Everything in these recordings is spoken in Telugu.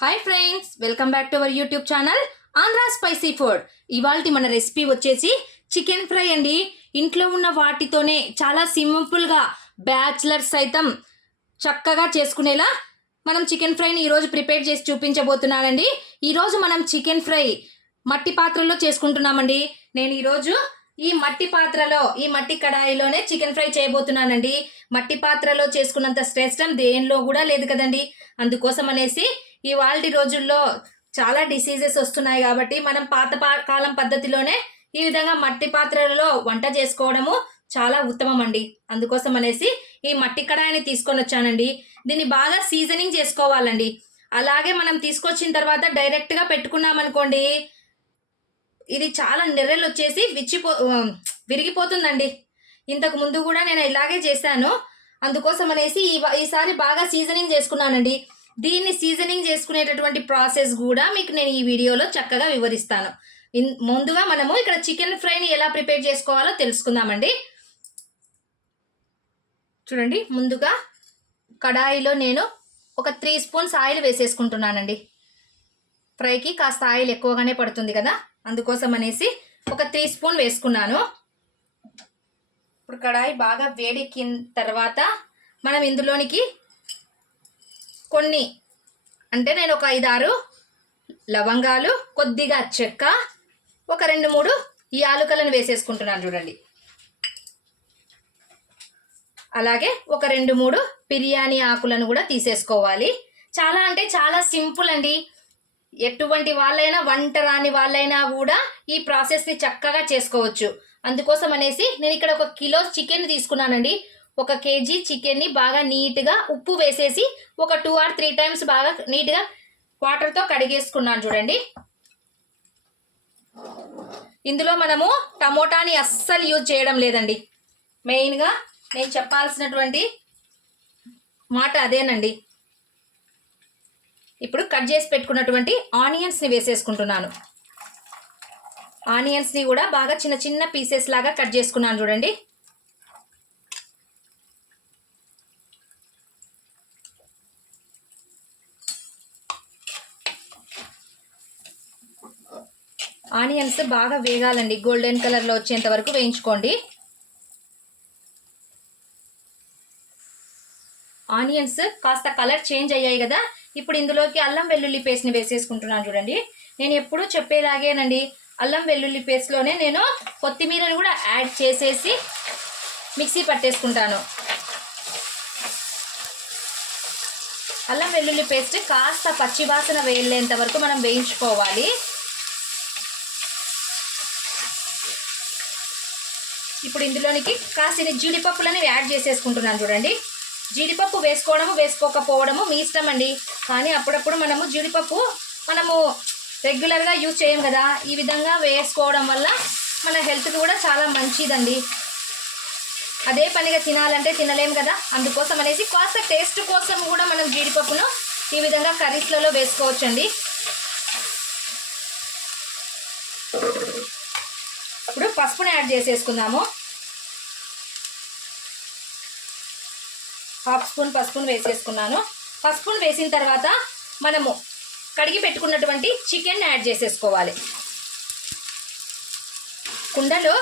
Hi friends welcome back to our YouTube channel Andhra spicy food ఇవాళ మన రెసిపీ వచ్చేసి చికెన్ ఫ్రై అండి. ఇంట్లో ఉన్న వాటితోనే చాలా సింపుల్గా బ్యాచిలర్స్ సైతం చక్కగా చేసుకునేలా మనం చికెన్ ఫ్రైని ఈరోజు ప్రిపేర్ చేసి చూపించబోతున్నానండి. ఈరోజు మనం చికెన్ ఫ్రై మట్టి పాత్రల్లో చేసుకుంటున్నామండి. నేను ఈరోజు ఈ మట్టి పాత్రలో ఈ మట్టి కడాయిలోనే చికెన్ ఫ్రై చేయబోతున్నానండి. మట్టి పాత్రలో చేసుకున్నంత శ్రేష్టం దేనిలో కూడా లేదు కదండి. అందుకోసం అనేసి ఇవాళ రోజుల్లో చాలా డిసీజెస్ వస్తున్నాయి కాబట్టి మనం పాత కాలం పద్ధతిలోనే ఈ విధంగా మట్టి పాత్రలలో వంట చేసుకోవడము చాలా ఉత్తమం అండి అందుకోసం అనేసి ఈ మట్టి కడాయిని తీసుకొని వచ్చానండి. దీన్ని బాగా సీజనింగ్ చేసుకోవాలండి. అలాగే మనం తీసుకొచ్చిన తర్వాత డైరెక్ట్గా పెట్టుకున్నామనుకోండి ఇది చాలా నెర్రెలు వచ్చేసి విచ్చిపో విరిగిపోతుందండి. ఇంతకు ముందు కూడా నేను ఇలాగే చేశాను. అందుకోసం అనేసి ఈ ఈసారి బాగా సీజనింగ్ చేసుకున్నానండి. దీన్ని సీజనింగ్ చేసుకునేటటువంటి ప్రాసెస్ కూడా మీకు నేను ఈ వీడియోలో చక్కగా వివరిస్తాను. ఇన్- ముందుగా మనము ఇక్కడ చికెన్ ఫ్రైని ఎలా ప్రిపేర్ చేసుకోవాలో తెలుసుకుందామండి. చూడండి ముందుగా కడాయిలో నేను ఒక త్రీ స్పూన్స్ ఆయిల్ వేసేసుకుంటున్నానండి. ఫ్రైకి కాస్త ఆయిల్ ఎక్కువగానే పడుతుంది కదా. అందుకోసం అనేసి ఒక త్రీ స్పూన్ వేసుకున్నాను. ఇప్పుడు కడాయి బాగా వేడెక్కిన తర్వాత మనం ఇందులోనికి కొన్ని అంటే నేను ఒక ఐదారు లవంగాలు కొద్దిగా చెక్క ఒక రెండు మూడు యాలుకలను వేసేసుకుంటున్నాను చూడండి. అలాగే ఒక రెండు మూడు బిర్యానీ ఆకులను కూడా తీసేసుకోవాలి. చాలా అంటే చాలా సింపుల్ అండి. ఎటువంటి వాళ్ళైనా వంట రాని వాళ్ళైనా కూడా ఈ ప్రాసెస్ని చక్కగా చేసుకోవచ్చు. అందుకోసం అనేసి నేను ఇక్కడ ఒక కిలో చికెన్ తీసుకున్నానండి. ఒక కేజీ చికెన్ని బాగా నీట్గా ఉప్పు వేసేసి ఒక టూ ఆర్ త్రీ టైమ్స్ బాగా నీట్గా వాటర్తో కడిగేసుకున్నాను చూడండి. ఇందులో మనము టమోటాని అస్సలు యూజ్ చేయడం లేదండి. మెయిన్గా నేను చెప్పాల్సినటువంటి మాట అదేనండి. ఇప్పుడు కట్ చేసి పెట్టుకున్నటువంటి ఆనియన్స్ని వేసేసుకుంటున్నాను. ఆనియన్స్ని కూడా బాగా చిన్న చిన్న పీసెస్ లాగా కట్ చేసుకున్నాను చూడండి. ఆనియన్స్ బాగా వేగాలండి. గోల్డెన్ కలర్లో వచ్చేంత వరకు వేయించుకోండి. ఆనియన్స్ కాస్త కలర్ చేంజ్ అయ్యాయి కదా ఇప్పుడు ఇందులోకి అల్లం వెల్లుల్లి పేస్ట్ని వేసేసుకుంటున్నాను చూడండి. నేను ఎప్పుడూ చెప్పేలాగేనండి. అల్లం వెల్లుల్లి పేస్ట్లోనే నేను కొత్తిమీరని కూడా యాడ్ చేసేసి మిక్సీ పట్టేసుకుంటాను. అల్లం వెల్లుల్లి పేస్ట్ కాస్త పచ్చివాసన వేయలేంత వరకు మనం వేయించుకోవాలి. ఇప్పుడు ఇందులోనికి కాసిన జీడిపప్పులని యాడ్ చేసేసుకుంటున్నాను చూడండి. జీడిపప్పు వేసుకోవడము వేసుకోకపోవడము మీ ఇష్టం అండి కానీ అప్పుడప్పుడు మనము జీడిపప్పు మనము రెగ్యులర్గా యూజ్ చేయం కదా. ఈ విధంగా వేసుకోవడం వల్ల మన హెల్త్కి కూడా చాలా మంచిదండి. అదే పనిగా తినాలంటే తినలేం కదా. అందుకోసం అనేసి కాస్త టేస్ట్ కోసం కూడా మనం జీడిపప్పును ఈ విధంగా కర్రీస్లలో వేసుకోవచ్చండి. ఇప్పుడు పసుపుని యాడ్ చేసేసుకుందాము. హాఫ్ స్పూన్ పసుపును వేసేసుకున్నాను. పసుపును వేసిన తర్వాత మనము కడిగి పెట్టుకున్నటువంటి చికెన్ యాడ్ చేసేసుకోవాలి. కుండలో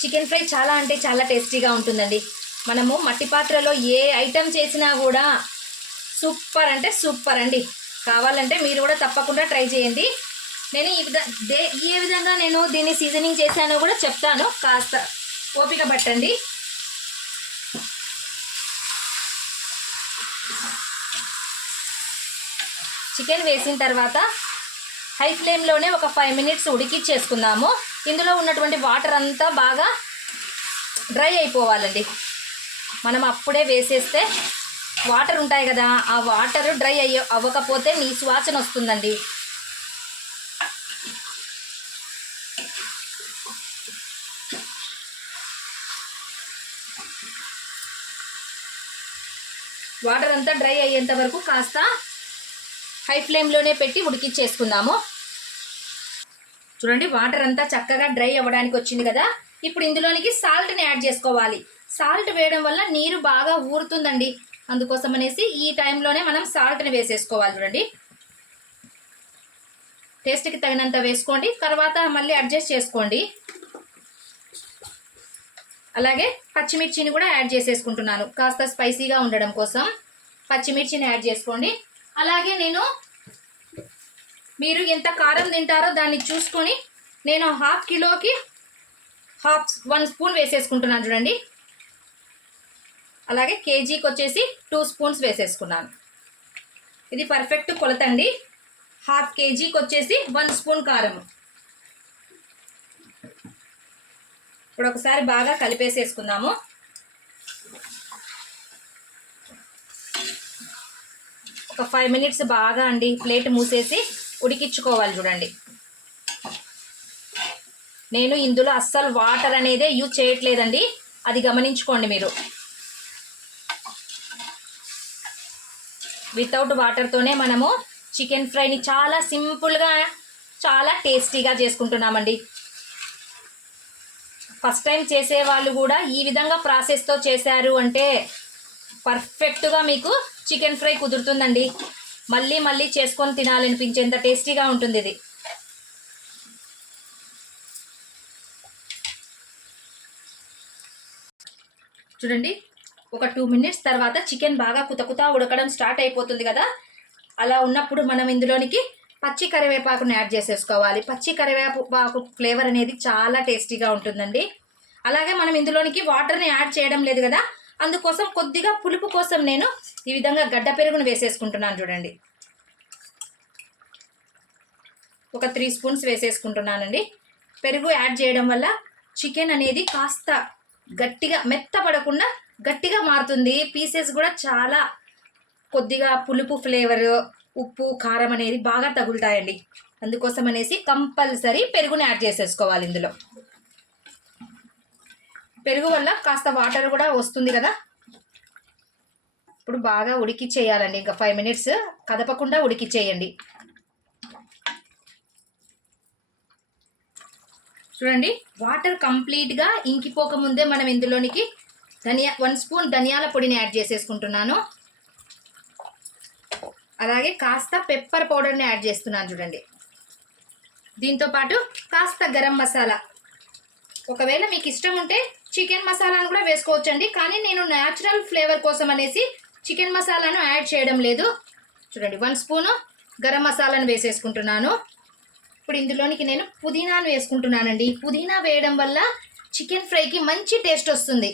చికెన్ ఫ్రై చాలా అంటే చాలా టేస్టీగా ఉంటుందండి. మనము మట్టి పాత్రలో ఏ ఐటెం చేసినా కూడా సూపర్ అంటే సూపర్ అండి. కావాలంటే మీరు కూడా తప్పకుండా ట్రై చేయండి. నేను ఈ విధ దే ఏ విధంగా నేను దీన్ని సీజనింగ్ చేశానో కూడా చెప్తాను. కాస్త ఓపిక పట్టండి. చికెన్ వేసిన తర్వాత హై ఫ్లేమ్లోనే ఒక ఫైవ్ మినిట్స్ ఉడికిచ్చేసుకుందాము. ఇందులో ఉన్నటువంటి వాటర్ అంతా బాగా డ్రై అయిపోవాలండి. మనం అప్పుడే వేసేస్తే వాటర్ ఉంటాయి కదా ఆ వాటర్ డ్రై అయ్య అవ్వకపోతే నీ సువాసన వస్తుందండి. వాటర్ అంతా డ్రై అయ్యేంత వరకు కాస్త హై ఫ్లేమ్లోనే పెట్టి ఉడికిచ్చేసుకుందాము చూడండి వాటర్ అంతా చక్కగా డ్రై అవ్వడానికి వచ్చింది కదా. ఇప్పుడు ఇందులోనికి సాల్ట్ని యాడ్ చేసుకోవాలి. సాల్ట్ వేయడం వల్ల నీరు బాగా ఊరుతుందండి. అందుకోసం అనేసి ఈ టైంలోనే మనం సాల్ట్ని వేసేసుకోవాలి చూడండి. టేస్ట్కి తగినంత వేసుకోండి. తర్వాత మళ్ళీ అడ్జస్ట్ చేసుకోండి. అలాగే పచ్చిమిర్చిని కూడా యాడ్ చేసేసుకుంటున్నాను. కాస్త స్పైసీగా ఉండడం కోసం. పచ్చిమిర్చిని యాడ్ చేసుకోండి. అలాగే నేను మీరు ఎంత కారం తింటారో దాన్ని చూసుకొని నేను హాఫ్ కిలోకి హాఫ్ వన్ స్పూన్ వేసేసుకుంటున్నాను చూడండి. అలాగే కేజీకి వచ్చేసి టూ స్పూన్స్ వేసేసుకున్నాను. ఇది పర్ఫెక్ట్ కొలత అండి. హాఫ్ కేజీకి వచ్చేసి వన్ స్పూన్ కారం. ఇప్పుడు ఒకసారి బాగా కలిపేసేసుకుందాము. ఒక ఫైవ్ మినిట్స్ బాగా అండి ప్లేట్ మూసేసి ఉడికించుకోవాలి చూడండి. నేను ఇందులో అస్సలు వాటర్ అనేదే యూజ్ చేయట్లేదండి. అది గమనించుకోండి మీరు. వితౌట్ వాటర్తోనే మనము చికెన్ ఫ్రైని చాలా సింపుల్గా చాలా టేస్టీగా చేసుకుంటున్నామండి. ఫస్ట్ టైం చేసే వాళ్ళు కూడా ఈ విధంగా ప్రాసెస్తో చేశారు అంటే పర్ఫెక్ట్గా మీకు చికెన్ ఫ్రై కుదురుతుందండి. మళ్ళీ మళ్ళీ చేసుకొని తినాలనిపించేంత టేస్టీగా ఉంటుంది ఇది. చూడండి ఒక టూ మినిట్స్ తర్వాత చికెన్ బాగా కుతకుత ఉడకడం స్టార్ట్ అయిపోతుంది కదా. అలా ఉన్నప్పుడు మనం ఇందులోనికి పచ్చి కరివేపాకును యాడ్ చేసేసుకోవాలి. పచ్చి కరివేపాకు ఫ్లేవర్ అనేది చాలా టేస్టీగా ఉంటుందండి. అలాగే మనం ఇందులోనికి వాటర్ని యాడ్ చేయడం లేదు కదా. అందుకోసం కొద్దిగా పులుపు కోసం నేను ఈ విధంగా గడ్డ పెరుగును వేసేసుకుంటున్నాను చూడండి. ఒక త్రీ స్పూన్స్ వేసేసుకుంటున్నానండి. పెరుగు యాడ్ చేయడం వల్ల చికెన్ అనేది కాస్త గట్టిగా మెత్తపడకుండా గట్టిగా మారుతుంది. పీసెస్ కూడా చాలా కొద్దిగా పులుపు ఫ్లేవర్ ఉప్పు కారం అనేది బాగా తగులుతాయండి. అందుకోసం అనేసి కంపల్సరీ పెరుగుని యాడ్ చేసేసుకోవాలి ఇందులో. పెరుగు వల్ల కాస్త వాటర్ కూడా వస్తుంది కదా? ఇప్పుడు బాగా ఉడికిచ్చేయాలండి. ఇంకా ఫైవ్ మినిట్స్ కదపకుండా ఉడికిచ్చేయండి. చూడండి వాటర్ కంప్లీట్గా ఇంకిపోకముందే మనం ఇందులోనికి ధనియా వన్ స్పూన్ ధనియాల పొడిని యాడ్ చేసేసుకుంటున్నాను. అలాగే కాస్త పెప్పర్ పౌడర్ని యాడ్ చేస్తున్నాను చూడండి. దీంతో పాటు కాస్త గరం మసాలా. ఒకవేళ మీకు ఇష్టం ఉంటే చికెన్ మసాలాను కూడా వేసుకోవచ్చండి. కానీ నేను న్యాచురల్ ఫ్లేవర్ కోసం అనేసి చికెన్ మసాలాను యాడ్ చేయడం లేదు. చూడండి వన్ స్పూను గరం మసాలాను వేసేసుకుంటున్నాను. ఇప్పుడు ఇందులోనికి నేను పుదీనాను వేసుకుంటున్నానండి. పుదీనా వేయడం వల్ల చికెన్ ఫ్రైకి మంచి టేస్ట్ వస్తుంది.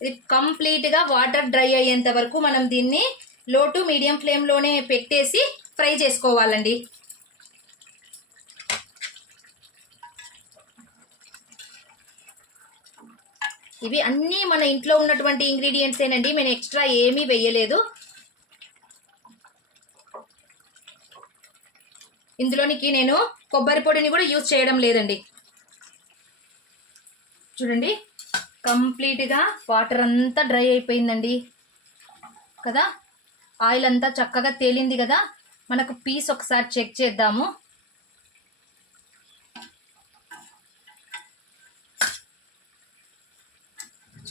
ఇది కంప్లీట్గా వాటర్ డ్రై అయ్యేంత వరకు మనం దీన్ని లో టు మీడియం ఫ్లేమ్లోనే పెట్టేసి ఫ్రై చేసుకోవాలండి. ఇవి అన్నీ మన ఇంట్లో ఉన్నటువంటి ఇంగ్రీడియంట్స్ ఏనండి. నేను ఎక్స్ట్రా ఏమీ వేయలేదు. ఇందులోనికి నేను కొబ్బరి పొడిని కూడా యూజ్ చేయడం లేదండి. చూడండి. కంప్లీట్గా వాటర్ అంతా డ్రై అయిపోయిందండి. కదా? ఆయిల్ అంతా చక్కగా తేలింది కదా? మనకు పీస్ ఒకసారి చెక్ చేద్దాము.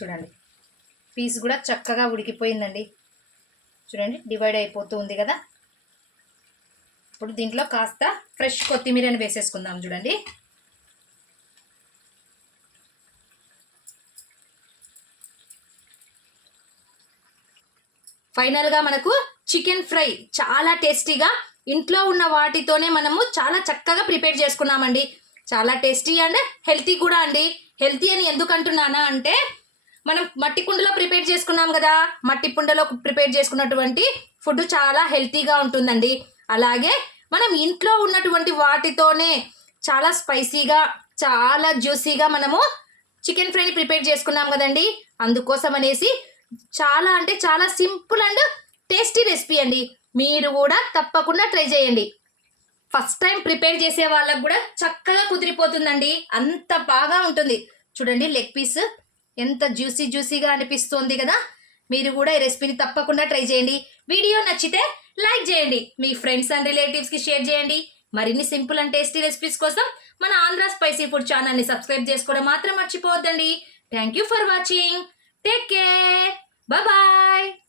చూడండి. పీస్ కూడా చక్కగా ఉడికిపోయిందండి. చూడండి డివైడ్ అయిపోతూ ఉంది కదా. ఇప్పుడు దీంట్లో కాస్త ఫ్రెష్ కొత్తిమీరని వేసేసుకుందాం చూడండి. ఫైనల్గా మనకు చికెన్ ఫ్రై చాలా టేస్టీగా ఇంట్లో ఉన్న వాటితోనే మనము చాలా చక్కగా ప్రిపేర్ చేసుకున్నామండి. చాలా టేస్టీ అండ్ హెల్తీ కూడా అండి. హెల్తీ అని ఎందుకు అంటున్నానా అంటే మనం మట్టి కుండలో ప్రిపేర్ చేసుకున్నాం కదా మట్టి కుండలో ప్రిపేర్ చేసుకున్నటువంటి ఫుడ్ చాలా హెల్తీగా ఉంటుందండి. అలాగే మనం ఇంట్లో ఉన్నటువంటి వాటితోనే చాలా స్పైసీగా చాలా జ్యూసీగా మనము చికెన్ ఫ్రైని ప్రిపేర్ చేసుకున్నాం కదండి. అందుకోసం అనేసి చాలా అంటే చాలా సింపుల్ అండ్ టేస్టీ రెసిపీ అండి. మీరు కూడా తప్పకుండా ట్రై చేయండి. ఫస్ట్ టైం ప్రిపేర్ చేసే వాళ్ళకు కూడా చక్కగా కుదిరిపోతుందండి. అంత బాగా ఉంటుంది. చూడండి లెగ్ పీస్. ఎంత జ్యూసీ జ్యూసీగా అనిపిస్తుంది కదా? మీరు కూడా ఈ రెసిపీని తప్పకుండా ట్రై చేయండి. వీడియో నచ్చితే లైక్ చేయండి. మీ ఫ్రెండ్స్ అండ్ రిలేటివ్స్కి షేర్ చేయండి. మరిన్ని సింపుల్ అండ్ టేస్టీ రెసిపీస్ కోసం మన ఆంధ్ర స్పైసీ ఫుడ్ ఛానల్ని సబ్స్క్రైబ్ చేసుకోవడం మాత్రం మర్చిపోవద్దండి. Thank you for watching. Take care. Bye